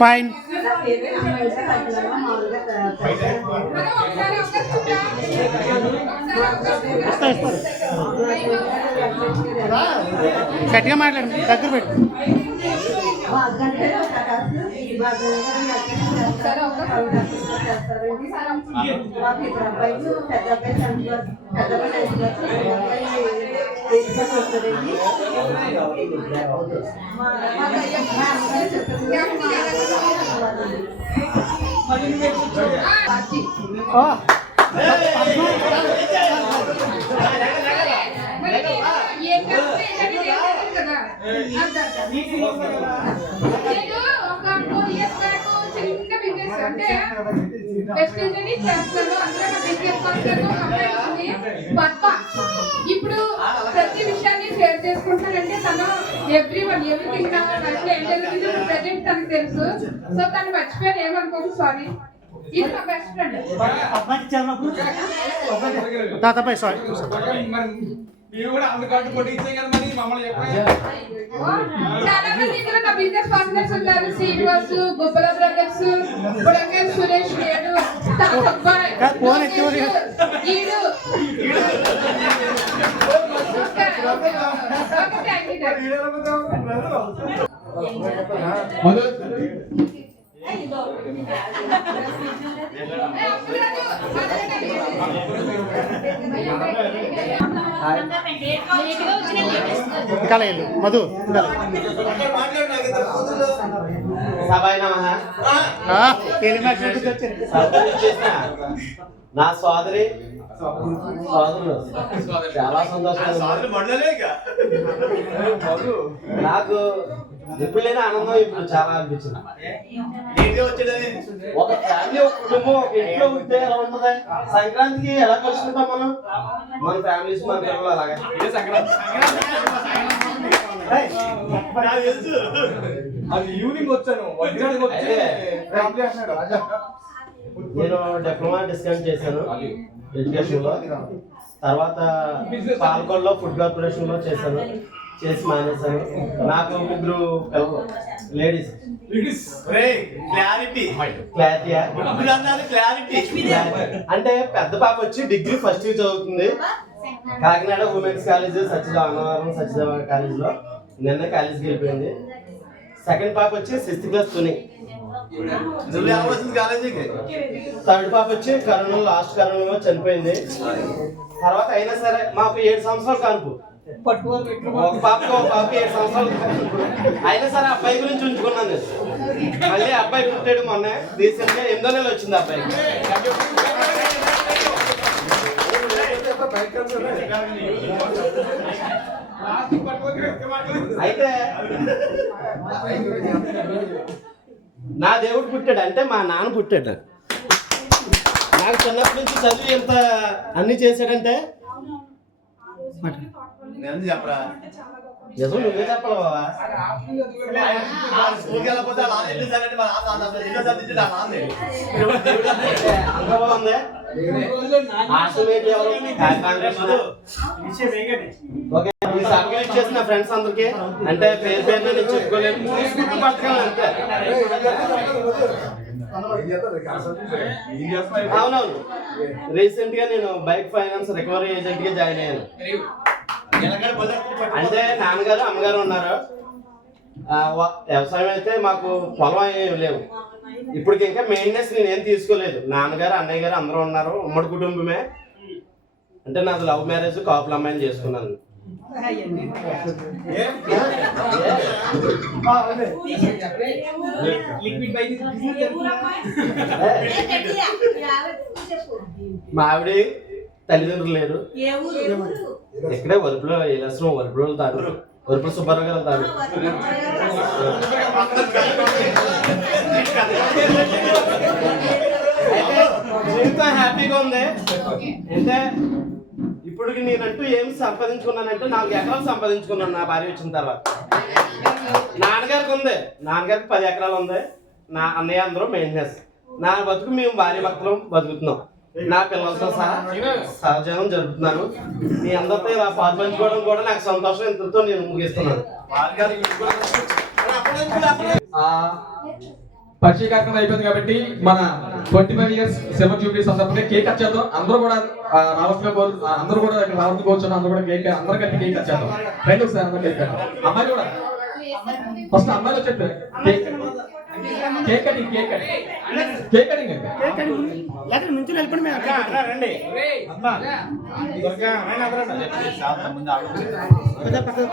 Fine. గట్టిగా మాట్లాడు, దగ్గర పెట్టు. ఇప్పుడు ప్రతి విషయాన్ని షేర్ చేసుకుంటానంటే తను ఎవ్రీథింగ్ ప్రజెంట్ తనకు తెలుసు. సో తను మర్చిపోయాను, ఏమనుకోదు, సారీ. ఇది నా బెస్ట్ ఫ్రెండ్. సారీ. చాలా మంది ఇక్కడ నా బిజినెస్ పార్ట్నర్స్ ఉన్నారు. శ్రీనివాస్, గొప్పల బ్రదర్స్, బుడంగల్ సురేష్, నేను మధు నా సోదరి సోదరులు చాలా సంతోషం. నాకు ఎప్పుడు లేని ఆనందం ఇప్పుడు చాలా అనిపించింది. ఒక ఫ్యామిలీ, ఒక కుటుంబం ఒక ఇంట్లో ఉంటే ఎలా ఉంటది? సంక్రాంతికి ఎలా కలుసుకుంటాం మనం? మన ఫ్యామిలీస్, మన పిల్లలు అలాగే. నేను డిప్లొమా డిస్కౌంట్ చేశాను ఎడ్యుకేషన్ లో. తర్వాత పాల్కొల్లో ఫుడ్ కార్పొరేషన్ లో చేశాను, చేసి మానేశాను. నాకు 3 పిల్లలు, లేడీస్. అంటే పెద్ద పాప వచ్చి డిగ్రీ ఫస్ట్ ఇయర్ చదువుతుంది, Kakinada women's college Annavaram Sachideva college లో. నిన్న కాలేజ్కి వెళ్ళిపోయింది. సెకండ్ పాప వచ్చి 6th క్లాస్ తుని. థర్డ్ పాప వచ్చి లాస్ట్ కరోనాలో చనిపోయింది. తర్వాత అయినా సరే మాకు 7 సంవత్సరాలు కానుపు. ఒక పాప 7 సంవత్సరాలు అయినా సరే అబ్బాయి గురించి ఉంచుకున్నాను. మళ్ళీ అబ్బాయి పుట్టాడు మొన్న, రీసెంట్ గా 8వ నెల వచ్చింది అబ్బాయి. అయితే నా దేవుడు పుట్టాడు అంటే మా నాన్న పుట్టాడు. నాకు చిన్నప్పటి నుంచి చదివి ఎంత అన్ని చేశాడంటే నిజం నువ్వే చెప్పాలి బాబా. అంత బాగుంది. చేసిన ఫ్రెండ్స్ అందరికి అంటే పేరు పేరు నేను చెప్పుకోలేను, గుర్తుపట్టగలను అంతే. అవునవును, రీసెంట్ గా నేను బైక్ ఫైనాన్స్ రికవరీ ఏజెంట్ గా జాయిన్ అయ్యాను. అంటే నాన్నగారు అమ్మగారు ఉన్నారు. వ్యవసాయం అయితే మాకు పొలం ఏమి లేవు. ఇప్పటికి ఇంకా మెయింటెనెన్స్ నేనేం తీసుకోలేదు. నాన్నగారు అన్నయ్య గారు అందరూ ఉన్నారు, ఉమ్మడి కుటుంబమే. అంటే నాది లవ్ మ్యారేజ్, కాపుల అమ్మాయిని చేసుకున్నాను. మా ఆవిడ తల్లిదండ్రులు లేరు. ఇక్కడే వరుపులో వేలేశ్వరం, వరుపులో వెళ్తారు. వరుపుల సుబ్బారావు గారు వెళ్తారు. జీవితం హ్యాపీగా ఉంది. అంటే ఇప్పుడు నేనంటూ ఏం సంపాదించుకున్నానంటే 4 ఎకరాలు సంపాదించుకున్నాను నా భార్య వచ్చిన తర్వాత. నాన్నగారికి ఉంది, నాన్నగారికి 10 ఎకరాలు ఉంది. నా అన్నయ్య అందరూ మెయింటెనెన్స్. నా బతుకు మేము భార్య భర్తలు బతుకుతున్నాం. నా పిల్లలతో సహా సహజీవనం జరుపుతున్నాను. మీ అందరితో ఇలా పాల్పంచుకోవడం కూడా నాకు సంతోషం. ఇంతతో నేను ముగిస్తున్నాను. పరిచయ కార్యక్రమం అయిపోయింది కాబట్టి మన 25 years సిల్వర్ జూబ్లీ సందర్భంగా కేక్ కట్ చేద్దాం. అందరూ కూడా రావాల్సిన అందరూ కూడా రావాల్సిన కోరుచున్నాం. అందరూ కూడా కేక్ అందరూ కలిపి కేక్ కట్ చేద్దాం. రెండు ఒకసారి అందరూ కేక్ కట్. అమ్మాయి కూడా ఫస్ట్ అమ్మాయిలు వచ్చేది cake cutting cake cutting cake cutting లేకపోతే నుంచి వెళ్ళిపోండి మేము అక్కడ రండి. పద, పద.